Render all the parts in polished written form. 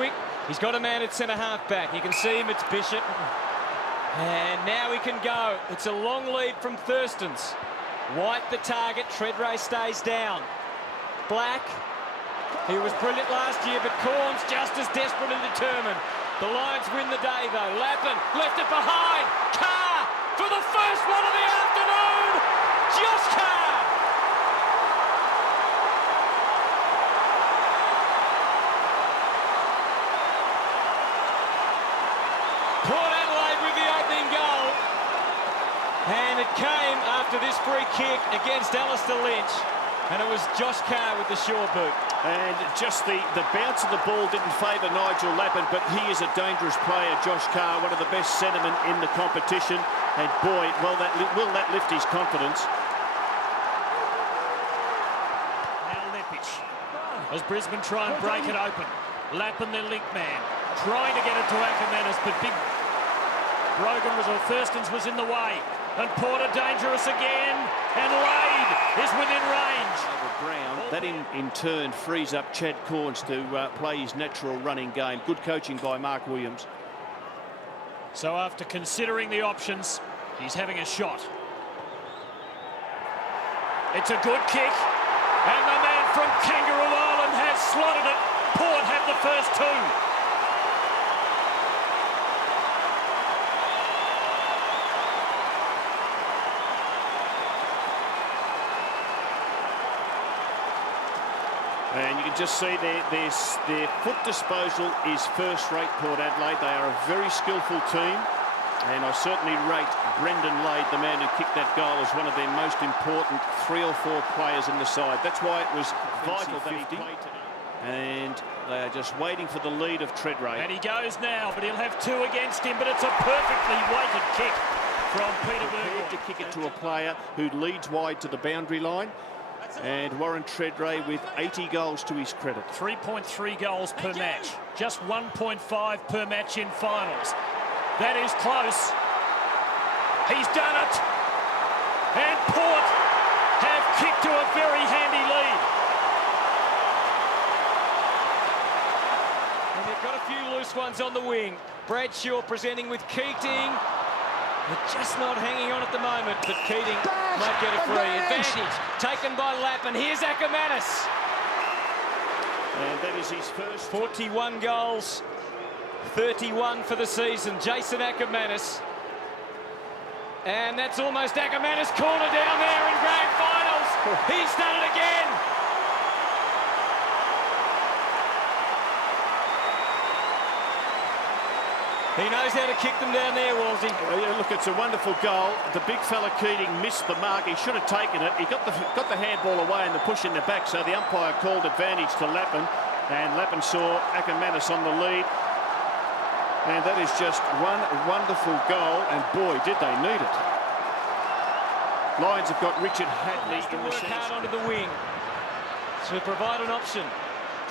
Chadwick. He's got a man at centre-half back. You can see him, it's Bishop. And now he can go. It's a long lead from Thurstons. White the target, Treadray stays down. Black, he was brilliant last year, but Corns just as desperate and determined. The Lions win the day though. Lappin left it behind. Carr for the first one of the afternoon. Josh Carr. Port Adelaide with the opening goal. And it came after this free kick against Alistair Lynch. And it was Josh Carr with the short boot. And just the bounce of the ball didn't favour Nigel Lappin, but he is a dangerous player, Josh Carr, one of the best centremen in the competition. And boy, well, will that lift his confidence. Now Lepic, as Brisbane try and break it open. Lappin, their link man, trying to get it to Ackermanis, but big Brogan Thurstons was in the way. And Porter dangerous again, and Lade is within range. Brown, that in turn frees up Chad Corns to play his natural running game. Good coaching by Mark Williams. So after considering the options, he's having a shot. It's a good kick, and the man from Kangaroo Island has slotted it. Port have the first two. And you can just see their foot disposal is first-rate, Port Adelaide. They are a very skillful team. And I certainly rate Brendan Lade, the man who kicked that goal, as one of their most important 3 or 4 players in the side. That's why it was vital that he played today. And they are just waiting for the lead of Treadray. And he goes now, but he'll have 2 against him. But it's a perfectly weighted kick from Peter Burgoyne. To kick it to a player who leads wide to the boundary line. And Warren Treadray with 80 goals to his credit. 3.3 goals per match. Just 1.5 per match in finals. That is close. He's done it. And Port have kicked to a very handy lead. And they've got a few loose ones on the wing. Bradshaw presenting with Keating. They're just not hanging on at the moment, but Keating might get a free. Advantage taken by Lappin. Here's Ackermanis. And that is his first. 41 goals, 31 for the season. Jason Ackermanis. And that's almost Ackermanis' corner down there in grand finals. He's done it again. He knows how to kick them down there, Walsey. Yeah, look, it's a wonderful goal. The big fella Keating missed the mark. He should have taken it. He got the handball away and the push in the back, so the umpire called advantage to Lappin, and Lappin saw Ackermanis on the lead. And that is just one wonderful goal, and boy, did they need it. Lions have got Richard Hadley in the work hard onto the wing to provide an option.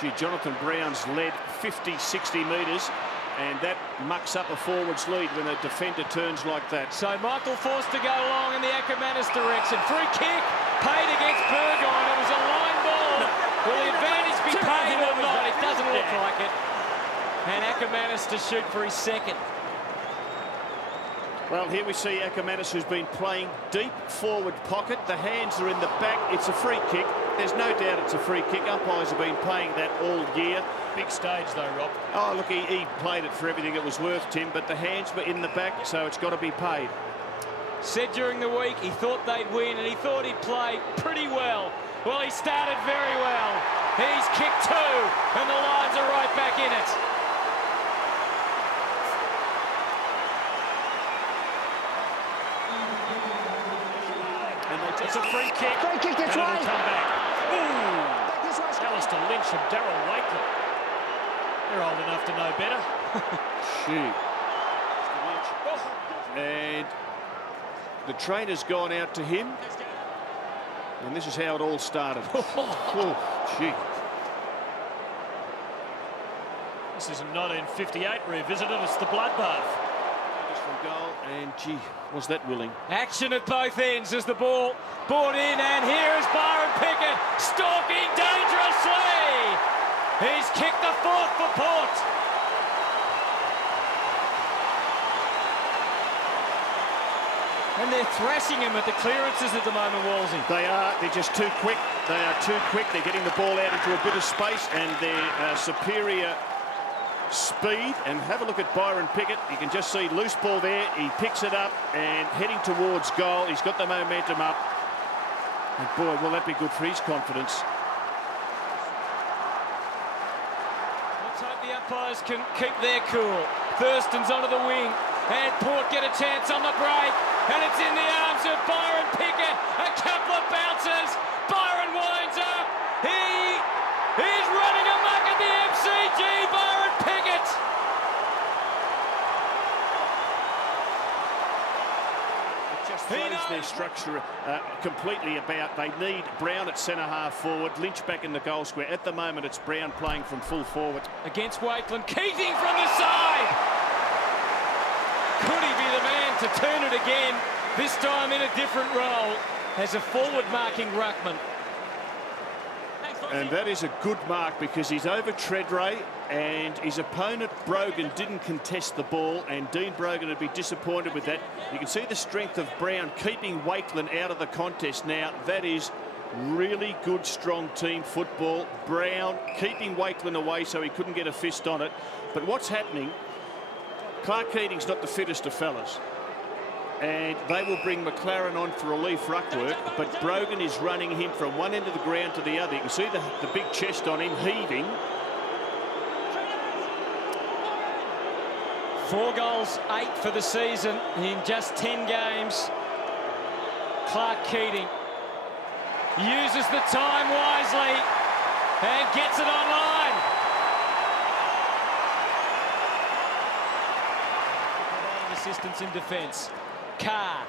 Gee, Jonathan Brown's led 50, 60 metres. And that mucks up a forward's lead when a defender turns like that. So Michael forced to go along in the Ackermanis direction. Free kick, paid against Burgoyne. It was a line ball. Will the advantage be paid or not? It doesn't look like it. And Ackermanis to shoot for his second. Well, here we see Ackermanis, who's been playing deep forward pocket. The hands are in the back. It's a free kick. There's no doubt it's a free kick. Umpires have been playing that all year. Big stage though, Rob. Oh, look, he played it for everything it was worth, Tim, but the hands were in the back, so it's got to be paid. Said during the week he thought they'd win and he thought he'd play pretty well. Well, he started very well. He's kicked 2 and the Lions are right back in it. It's a free kick. Free kick this and way. It'll come back. Ooh! Alistair Lynch and Darryl Wakeley. They're old enough to know better. Shoot. And the trainer's gone out to him. And this is how it all started. Oh, gee. This is 1958 revisited. It's the bloodbath. From goal, and gee, was that willing? Action at both ends as the ball brought in, and here is Byron Pickett stalking dangerously. He's kicked the 4th for Port. And they're thrashing him at the clearances at the moment, Wolsey. They are. They're just too quick. They are too quick. They're getting the ball out into a bit of space, and their superior speed. And have a look at Byron Pickett. You can just see loose ball there. He picks it up and heading towards goal. He's got the momentum up. And boy, will that be good for his confidence. Let's hope the umpires can keep their cool. Thurston's onto the wing. And Port get a chance on the break. And it's in the arms of Byron Pickett. A couple of bounces. Byron winds up. He is running amok at the MCG. Byron Pickett. It just throws their structure completely about. They need Brown at centre-half forward, Lynch back in the goal square. At the moment, it's Brown playing from full forward. Against Wakeland. Keating from the side. Could he be the man to turn it again, this time in a different role, as a forward-marking ruckman? And that is a good mark because he's over Treadray and his opponent Brogan didn't contest the ball, and Dean Brogan would be disappointed with that. You can see the strength of Brown keeping Wakeland out of the contest now. That is really good, strong team football. Brown keeping Wakeland away so he couldn't get a fist on it. But what's happening, Clark Keating's not the fittest of fellas, and they will bring McLaren on for relief ruck work, but Brogan is running him from one end of the ground to the other. You can see the big chest on him heaving. 4 goals, 8 for the season in just 10 games. Clark Keating uses the time wisely and gets it online. Assistance in defence. Carr.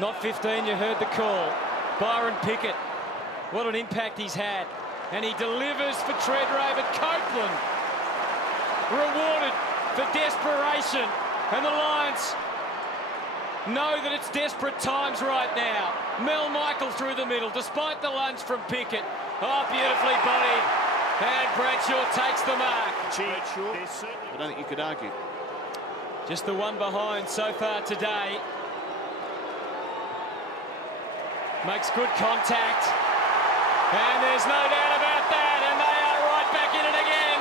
Not 15, you heard the call. Byron Pickett. What an impact he's had. And he delivers for Treadray, but Copeland rewarded for desperation. And the Lions know that it's desperate times right now. Mel Michael through the middle, despite the lunge from Pickett. Oh, beautifully bodied. And Bradshaw takes the mark. I don't think you could argue. Just the one behind so far today. Makes good contact. And there's no doubt about that. And they are right back in it again.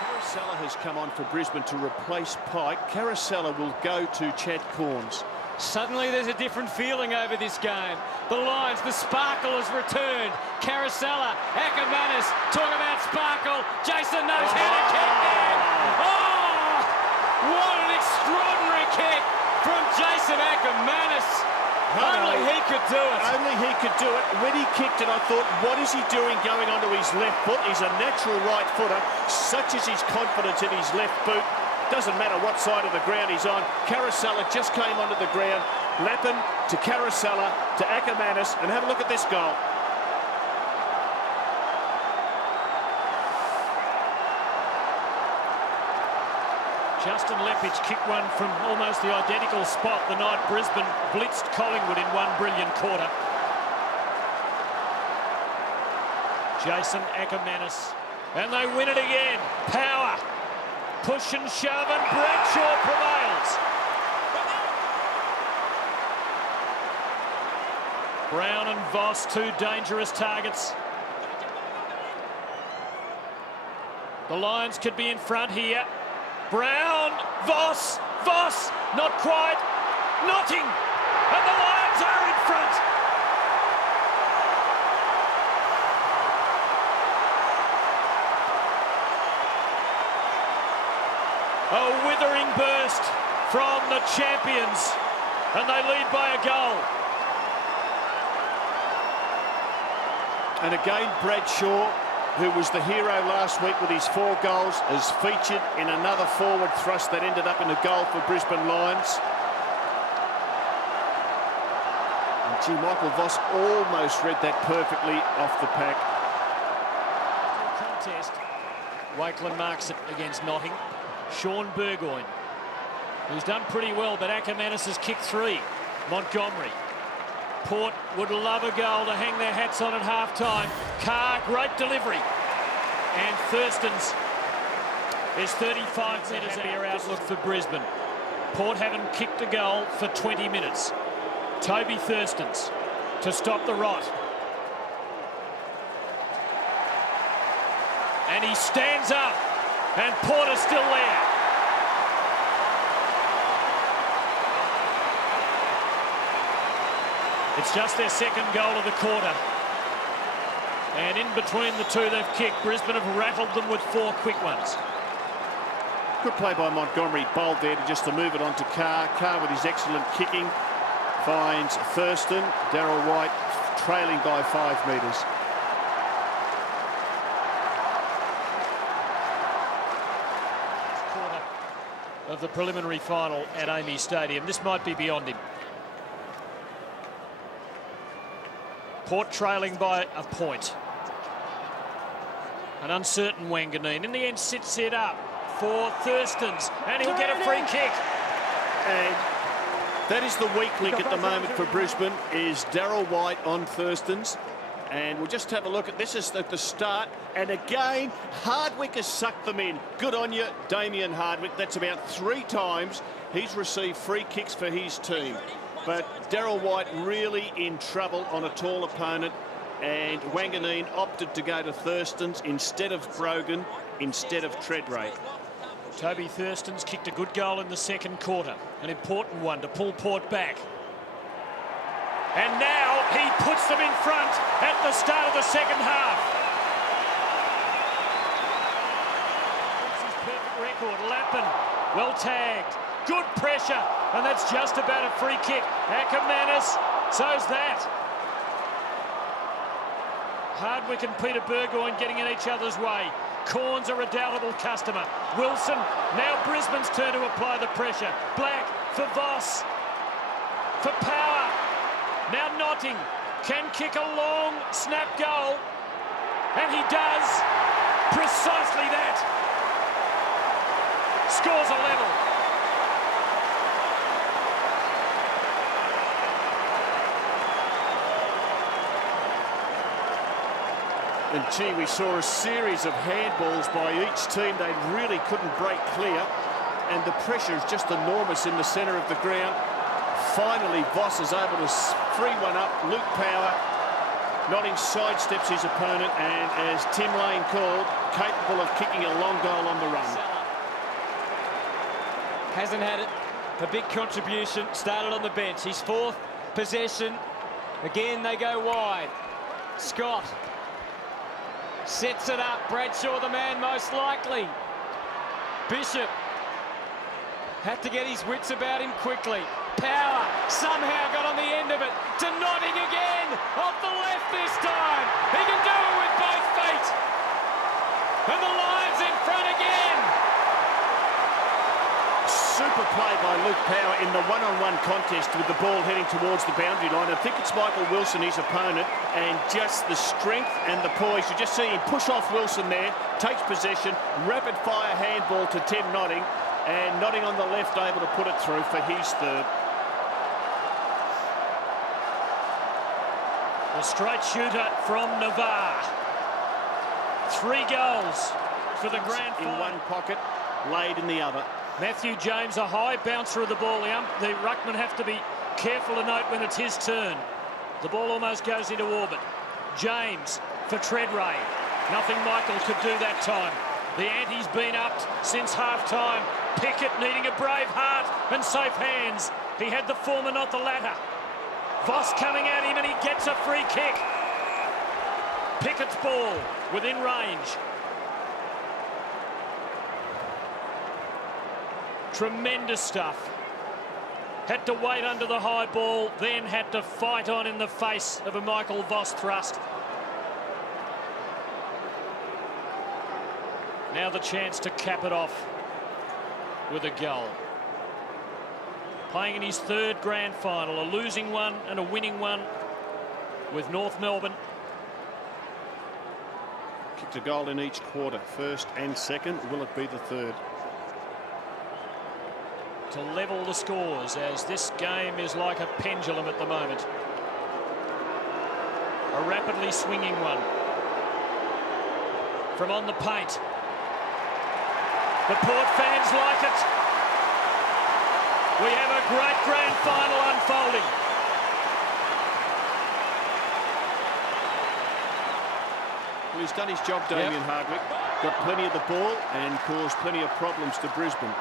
Carousella has come on for Brisbane to replace Pike. Carousella will go to Chad Corns. Suddenly there's a different feeling over this game. The Lions, the sparkle has returned. Carousella, Ackermanis, talk about sparkle. Jason knows how to kick there. Oh, what an extraordinary kick from Jason Ackermanis. Only he could do it. Only he could do it. When he kicked it, I thought, what is he doing going onto his left foot? He's a natural right footer. Such is his confidence in his left boot. Doesn't matter what side of the ground he's on. Carousella just came onto the ground. Lappin to Carousella to Ackermanis, and have a look at this goal. Justin Lepich kicked one from almost the identical spot the night Brisbane blitzed Collingwood in one brilliant quarter. Jason Ackermanis, and they win it again. Power, push and shove, and Bradshaw prevails. Brown and Voss, 2 dangerous targets. The Lions could be in front here. Brown, Voss, not quite, Notting, and the Lions are in front. A withering burst from the champions, and they lead by a goal. And again, Bradshaw, who was the hero last week with his 4 goals, is featured in another forward thrust that ended up in a goal for Brisbane Lions. And gee, Michael Voss almost read that perfectly off the pack. Contest. Wakeland marks it against Notting. Sean Burgoyne, who's done pretty well, but Ackermanis has kicked 3. Montgomery. Port would love a goal to hang their hats on at half-time. Carr, great delivery. And Thurston's is 35 metres out. Outlook for Brisbane. Port haven't kicked a goal for 20 minutes. Toby Thurstons to stop the rot. And he stands up, and Port is still there. It's just their second goal of the quarter. And in between the two they've kicked, Brisbane have rattled them with 4 quick ones. Good play by Montgomery, bowled there to move it on to Carr. Carr with his excellent kicking finds Thurston. Darryl White trailing by 5 metres. Quarter of the preliminary final at Amy Stadium. This might be beyond him. Port trailing by a point. An uncertain Wanganeen. In the end, sits it up for Thurstons, and he'll get a free kick. And that is the weak link at the moment for Brisbane, is Darryl White on Thurstons. And we'll just have a look at this is at the start. And again, Hardwick has sucked them in. Good on you, Damien Hardwick. That's about 3 times he's received free kicks for his team. But Darryl White really in trouble on a tall opponent. And Wanganeen opted to go to Thurstons instead of Brogan, instead of Treadray. Toby Thurstons kicked a good goal in the second quarter. An important one to pull Port back. And now he puts them in front at the start of the second half. That's his perfect record. Lappin, well tagged. Good pressure. And that's just about a free kick. Ackermanis, so's that. Hardwick and Peter Burgoyne getting in each other's way. Corn's a redoubtable customer. Wilson, now Brisbane's turn to apply the pressure. Black for Voss. For Power. Now Notting can kick a long snap goal. And he does precisely that. Scores a level. And gee, we saw a series of handballs by each team. They really couldn't break clear. And the pressure is just enormous in the centre of the ground. Finally, Voss is able to free one up. Luke Power, Notting sidesteps his opponent. And as Tim Lane called, capable of kicking a long goal on the run. Hasn't had it. A big contribution. Started on the bench. His 4th possession. Again, they go wide. Scott sets it up. Bradshaw, the man most likely. Bishop had to get his wits about him quickly. Power somehow got on the end of it to Notting again. Off the left this time. He can do it with both feet. And the Lions in front again. Super play by Luke Power in the one-on-one contest with the ball heading towards the boundary line. I think it's Michael Wilson, his opponent, and just the strength and the poise. You just see him push off Wilson there, takes possession, rapid-fire handball to Tim Notting, and Notting on the left able to put it through for his 3rd. The straight shooter from Navarre. 3 goals for the grand final. In one pocket, laid in the other. Matthew James, a high bouncer of the ball. The ruckmen have to be careful to note when it's his turn. The ball almost goes into orbit. James for Treadray. Nothing Michael could do that time. The ante's been upped since half-time. Pickett needing a brave heart and safe hands. He had the former, not the latter. Voss coming at him and he gets a free kick. Pickett's ball within range. Tremendous stuff. Had to wait under the high ball, then had to fight on in the face of a Michael Voss thrust. Now the chance to cap it off with a goal. Playing in his 3rd grand final, a losing one and a winning one with North Melbourne. Kicked a goal in each quarter, 1st and 2nd. Will it be the 3rd? To level the scores, as this game is like a pendulum at the moment. A rapidly swinging one. From on the paint. The Port fans like it. We have a great grand final unfolding. Well, he's done his job, Damien Hardwick. Got plenty of the ball and caused plenty of problems to Brisbane.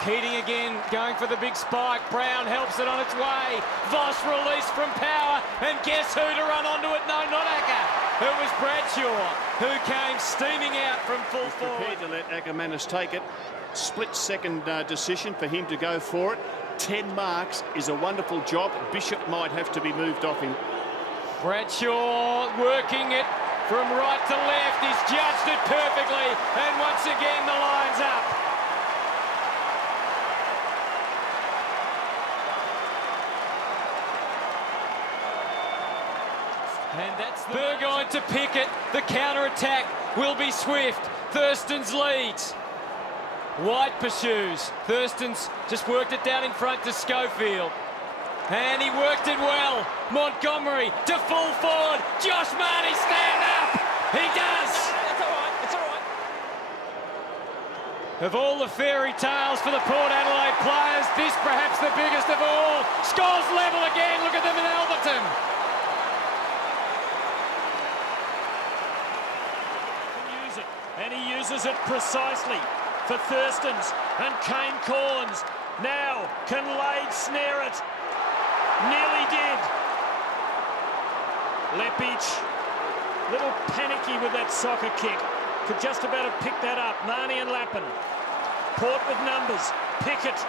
Keating again, going for the big spike. Brown helps it on its way. Voss released from power, and guess who to run onto it? No, not Acker. It was Bradshaw who came steaming out from full forward. Prepared to let Ackermanis take it. Split-second decision for him to go for it. 10 marks is a wonderful job. Bishop might have to be moved off him. Bradshaw working it from right to left. He's judged it perfectly, and once again the line's up. And that's Burgoyne to Pickett. The counter-attack will be swift. Thurston's leads. White pursues. Thurston's just worked it down in front to Schofield. And he worked it well. Montgomery to full forward. Josh Marty, stand up. He does. It's all right. It's all right. Of all the fairy tales for the Port Adelaide players, this perhaps the biggest of all. Scores level again. Look at them in Alberton. And he uses it precisely for Thurstons and Kane Corns. Now, can Lade snare it? Nearly did. Lepic, little panicky with that soccer kick. Could just about have picked that up. Marnie and Lappin. Port with numbers. Pickett.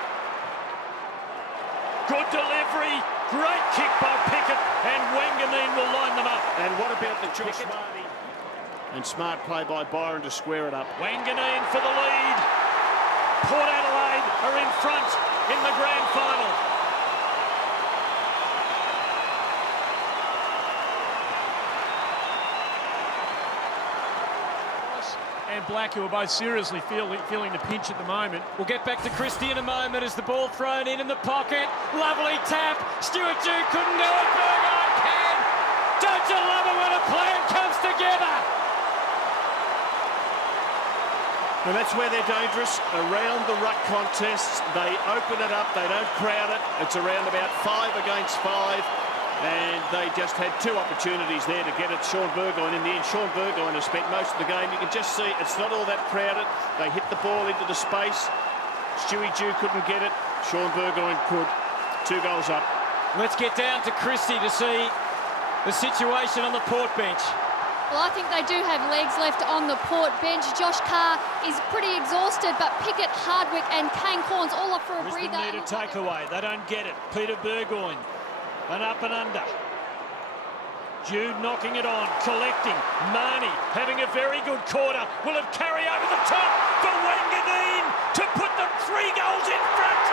Good delivery. Great kick by Pickett. And Wanganeen will line them up. And what about the Josh Marty? And smart play by Byron to square it up. Wanganeen for the lead. Port Adelaide are in front in the grand final. And Blackie are both seriously feeling the pinch at the moment. We'll get back to Christie in a moment as the ball thrown in the pocket. Lovely tap. Stuart Dew couldn't do it. Burgoyne can. Don't you love it when a plan comes together? Well, that's where they're dangerous. Around the ruck contests, they open it up. They don't crowd it. It's around about 5 against 5. And they just had 2 opportunities there to get it. Sean Burgoyne in the end. Sean Burgoyne has spent most of the game. You can just see it's not all that crowded. They hit the ball into the space. Stewie Dew couldn't get it. Sean Burgoyne could. 2 goals up. Let's get down to Christie to see the situation on the Port bench. Well, I think they do have legs left on the Port bench. Josh Carr is pretty exhausted, but Pickett, Hardwick and Kane Corns all up for a Brisbane breather. need a takeaway. They don't get it. Peter Burgoyne. An up and under. Jude knocking it on, collecting. Marnie having a very good quarter. Will have carry over the top for Wanganeen to put them 3 goals in front.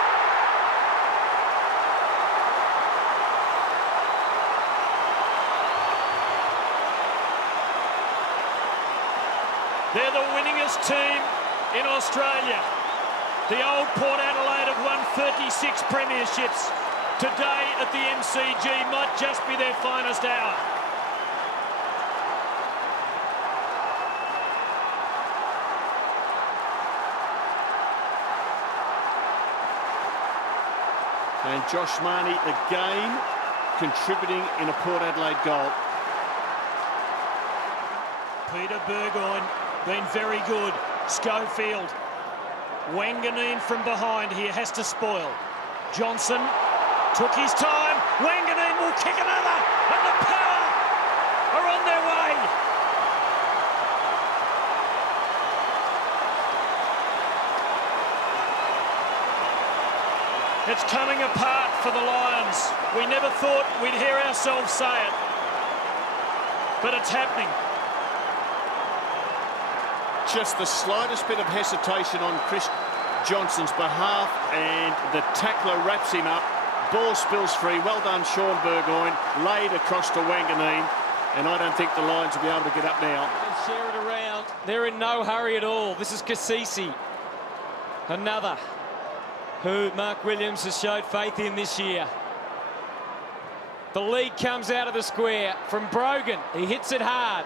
They're the winningest team in Australia. The old Port Adelaide have won 36 premierships. Today at the MCG might just be their finest hour. And Josh Marnie again contributing in a Port Adelaide goal. Peter Burgoyne been very good. Schofield. Wanganeen from behind here has to spoil. Johnson took his time. Wanganeen will kick another. And the Power are on their way. It's coming apart for the Lions. We never thought we'd hear ourselves say it. But it's happening. Just the slightest bit of hesitation on Chris Johnson's behalf, and the tackler wraps him up. Ball spills free. Well done, Sean Burgoyne. Laid across to Wanganeen, and I don't think the Lions will be able to get up now. They share it around. They're in no hurry at all. This is Kasisi. Another who Mark Williams has showed faith in this year. The lead comes out of the square from Brogan. He hits it hard.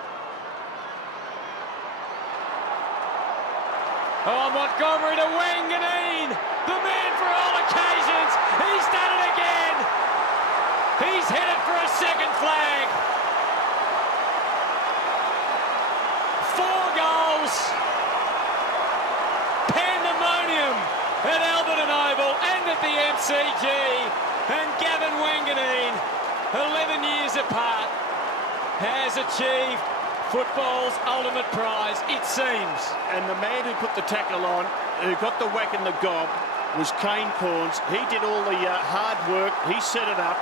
Oh, Montgomery to Wanganeen, the man for all occasions. He's done it again. He's headed for a second flag. 4 goals. Pandemonium at Alberton Oval and at the MCG. And Gavin Wanganeen, 11 years apart, has achieved football's ultimate prize, it seems. And the man who put the tackle on, who got the whack in the gob, was Kane Corns. He did all the hard work. He set it up.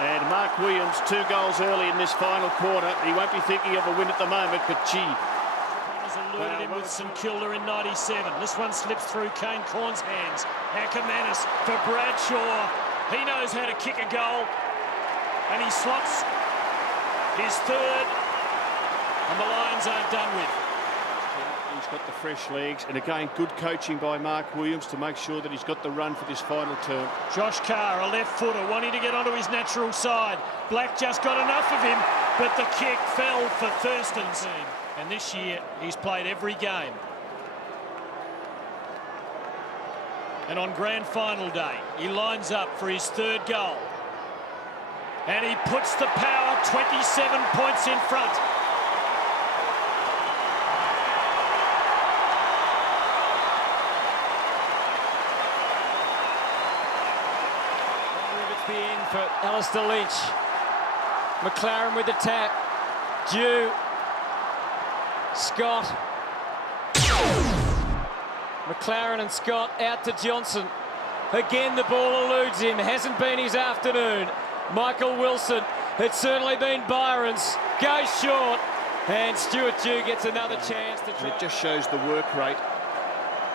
And Mark Williams, 2 goals early in this final quarter. He won't be thinking of a win at the moment, but gee. He's eluded him with St Kilda in 97. This one slips through Kane Corns' hands. Ackermanis for Bradshaw. He knows how to kick a goal. And he slots his third. And the Lions aren't done with. He's got the fresh legs, and again, good coaching by Mark Williams to make sure that he's got the run for this final term. Josh Carr, a left footer, wanting to get onto his natural side. Black just got enough of him, but the kick fell for Thurston's team. And this year, he's played every game. And on grand final day, he lines up for his 3rd goal. And he puts the Power 27 points in front. The end for Alistair Lynch. McLaren with the tap. Dew. Scott. McLaren and Scott out to Johnson. Again, the ball eludes him. Hasn't been his afternoon. Michael Wilson. It's certainly been Byron's. Goes short. And Stuart Dew gets another chance to try. It just shows the work rate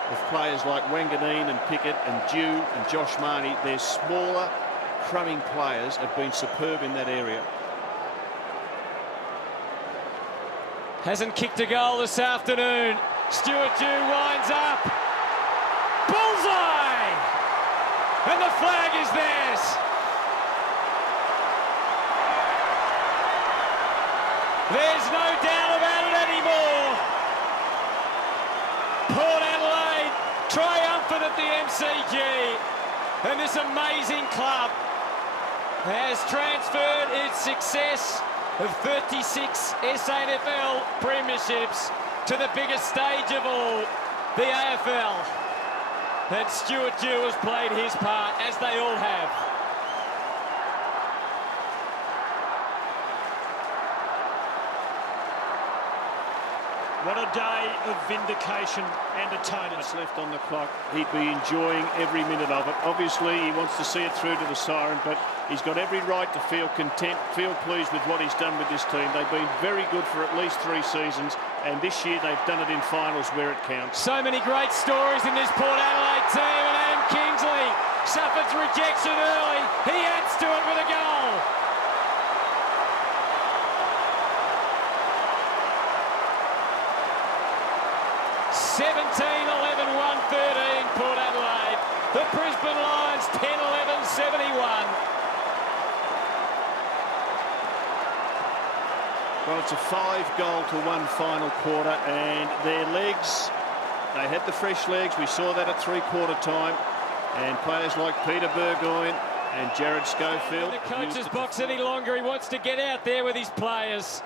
of players like Wanganeen and Pickett and Dew and Josh Marnie. They're smaller, crumbing players, have been superb in that area. Hasn't kicked a goal this afternoon. Stuart Dew winds up. Bullseye! And the flag is theirs. There's no doubt about it anymore. Port Adelaide triumphant at the MCG. And this amazing club has transferred its success of 36 SAFL premierships to the biggest stage of all, the AFL. And Stuart Dew has played his part, as they all have. What a day of vindication and atonement. Minutes left on the clock. He'd be enjoying every minute of it. Obviously, he wants to see it through to the siren, but he's got every right to feel content, feel pleased with what he's done with this team. They've been very good for at least 3 seasons, and this year they've done it in finals where it counts. So many great stories in this Port Adelaide team, and Adam Kingsley suffers rejection early. He adds to it with a goal. Port Adelaide. The Brisbane Lions 10-11-71. Well, it's a 5-goal-to-1 final quarter, and their legs, they had the fresh legs. We saw that at 3/4 time. And players like Peter Burgoyne and Jared Schofield. The coach's box any longer. He wants to get out there with his players.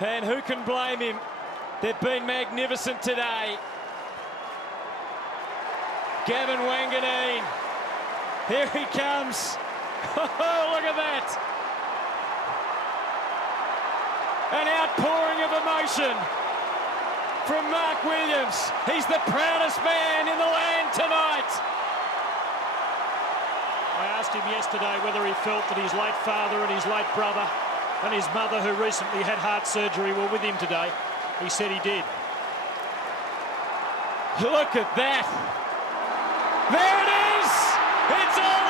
And who can blame him? They've been magnificent today. Gavin Wanganeen. Here he comes. Oh, look at that. An outpouring of emotion from Mark Williams. He's the proudest man in the land tonight. I asked him yesterday whether he felt that his late father and his late brother and his mother, who recently had heart surgery, were with him today. He said he did. Look at that. There it is. It's all